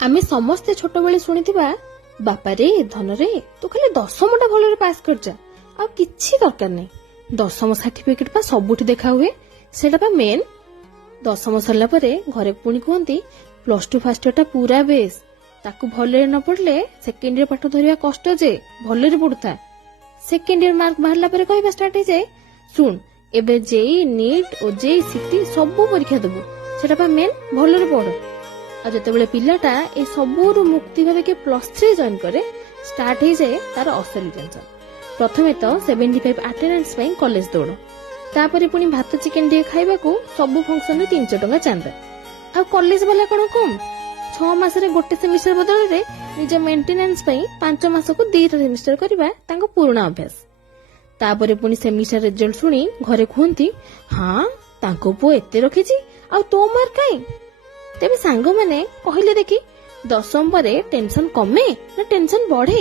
ଆମେ ସମସ୍ତେ ଛୋଟବେଳେ ଶୁଣିଥିବା ବାପାରେ ଧନରେ ତୁ ଖାଲି ଦଶମଟା ଭଲରେ ପାସ୍ କରିଯା, ଆଉ କିଛି ଦରକାର ନାହିଁ। ଦଶମ ସାର୍ଟିଫିକେଟ ପା ସବୁଠି ଦେଖା ହୁଏ, ସେଇଟା ପା ମେନ୍। ଦଶମ ସରିଲା ପରେ ଘରେ ପୁଣି କୁହନ୍ତି +2 ଫାର୍ଷ୍ଟ ଇୟର ଟା ପୁରା ବେଶ, ତାକୁ ଭଲରେ ନ ପଢିଲେ ସେକେଣ୍ଡ ଇୟର ପାଠ ଧରିବା କଷ୍ଟ, ଯେ ଭଲରେ ପଢୁଥା। ସେକେଣ୍ଡ ଇୟର ମାର୍କ ବାହାରିଲା ପରେ କହିବା ଷ୍ଟାର୍ଟ ହେଇଯାଏ, ଶୁଣ ଏବେ ଜେଇ ନିଟ୍ ଓ ଜେଇ ସିଟି ସବୁ ପରୀକ୍ଷା ଦେବୁ, ସେଟା ପା ମେନ୍, ଭଲରେ ପଢ। ଆଉ ଯେତେବେଳେ ପିଲାଟା ଏ ସବୁରୁ ମୁକ୍ତି ଭାବିକି +3 ଜଏନ୍ କରେ, ଷ୍ଟାର୍ଟ ହେଇଯାଏ ତାର ଅସଲି ଟେନସନ। ପ୍ରଥମେ ତ 75 ଆଟେଣ୍ଡାନ୍ସ ପାଇଁ କଲେଜ ଦୌଡ଼, ତାପରେ ପୁଣି ଭାତ ଚିକେନ ଟିକେ ଖାଇବାକୁ ସବୁ ଫଙ୍କସନରେ 300 ଟଙ୍କା ଚାନ୍ଦା। ଆଉ କଲେଜ ବାଲା କଣ କମ୍, 6 ମାସରେ ଗୋଟେ ସେମିଷ୍ଟର ବଦଳରେ ନିଜ ମେଣ୍ଟେନାନ୍ସ ପାଇଁ 5 ମାସକୁ 2ଟା ସେମିଷ୍ଟର କରିବା ତାଙ୍କ ପୁରୁଣା ଅଭ୍ୟାସ। ତାପରେ ପୁଣି ସେମିଷ୍ଟର ରେଜଲ୍ଟ ଶୁଣି ଘରେ କୁହନ୍ତି, ହଁ ତାଙ୍କ ପୁଅ ଏତେ ରଖିଛି, ଆଉ ତୋ ମାର୍କ କାଇଁ? ତେବେ ସାଙ୍ଗମାନେ କହିଲେ ଦେଖି, ଦଶମ ପରେ ଟେନସନ କମେ ନା ଟେନସନ ବଢେ?